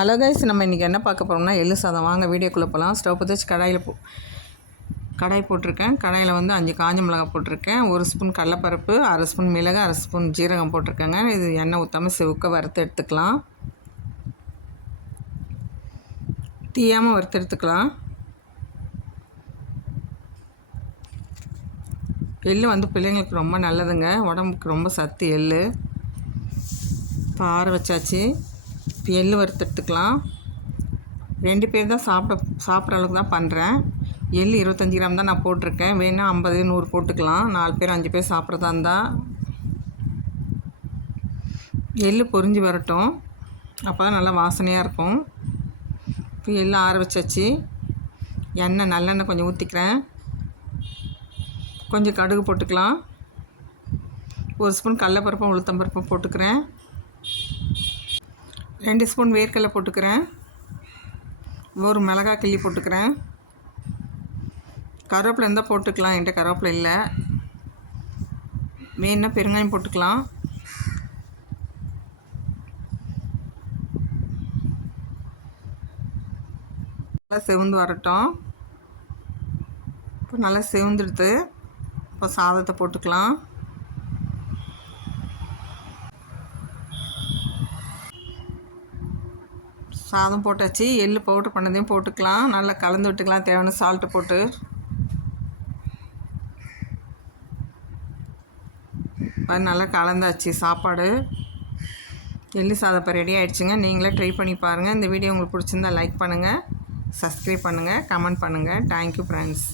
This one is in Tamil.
ஹலோ கைஸ், நம்ம இன்றைக்கி என்ன பார்க்க போகிறோம்னா எள்ளு சாதம். வாங்க வீடியோக்குள்ளே போகலாம். ஸ்டவ் பற்ற வச்சு கடாய் போட்டிருக்கேன். கடாயில் வந்து 5 காஞ்ச மிளகாய் போட்டிருக்கேன். 1 ஸ்பூன் கடலைப்பருப்பு, 1/2 ஸ்பூன் மிளகு, 1/2 ஸ்பூன் ஜீரகம் போட்டிருக்கேங்க. இது எண்ணெய் ஊற்றாமல் செவுக்க வறுத்து எடுத்துக்கலாம். தீயாமல் வறுத்து எடுத்துக்கலாம். எள்ளு வந்து பிள்ளைங்களுக்கு ரொம்ப நல்லதுங்க, உடம்புக்கு ரொம்ப சத்து எள்ளு. இப்போ ஆற வச்சாச்சு. இப்போ எள்ளு வறுத்து எடுத்துக்கலாம். 2 பேர் தான் சாப்பிட்ற அளவுக்கு தான் பண்ணுறேன். எள்ளு 25 கிராம் தான் நான் போட்டிருக்கேன். வேணால் 50 100 போட்டுக்கலாம். 4 பேர் 5 பேர் சாப்பிட்றதா இருந்தால். எள்ளு பொரிஞ்சு வரட்டும், அப்போ தான் நல்லா வாசனையாக இருக்கும். இப்போ எள்ளு ஆற வச்சாச்சு. நல்லெண்ணெய் கொஞ்சம் ஊற்றிக்கிறேன். கொஞ்சம் கடுகு போட்டுக்கலாம். 1 ஸ்பூன் கடலைப்பருப்பும் உளுத்தம்பருப்பும் போட்டுக்கிறேன். 2 ஸ்பூன் வேர்க்கடலை போட்டுக்கிறேன். 1 மிளகாய் கிள்ளி போட்டுக்கிறேன். கருவேப்பிலை இருந்தால் போட்டுக்கலாம், என்கிட்ட கருவேப்பிலை இல்லை. வேணுன்னா பெருங்காயம் போட்டுக்கலாம். நல்லா செவந்து வரட்டும். இப்போ நல்லா செவந்துடுது. இப்போ சாதத்தை போட்டுக்கலாம். சாதம் போட்டாச்சு. எள்ளு பவுட்ரு பண்ணதையும் போட்டுக்கலாம். நல்லா கலந்து விட்டுக்கலாம். தேவையான சால்ட்டு போட்டு நல்லா கலந்தாச்சு. சாப்பாடு எள்ளு சாதம் இப்போ ரெடி ஆகிடுச்சுங்க. நீங்களே ட்ரை பண்ணி பாருங்கள். இந்த வீடியோ உங்களுக்கு பிடிச்சிருந்தால் லைக் பண்ணுங்கள், சப்ஸ்கிரைப் பண்ணுங்கள், கமெண்ட் பண்ணுங்கள். Thank you friends.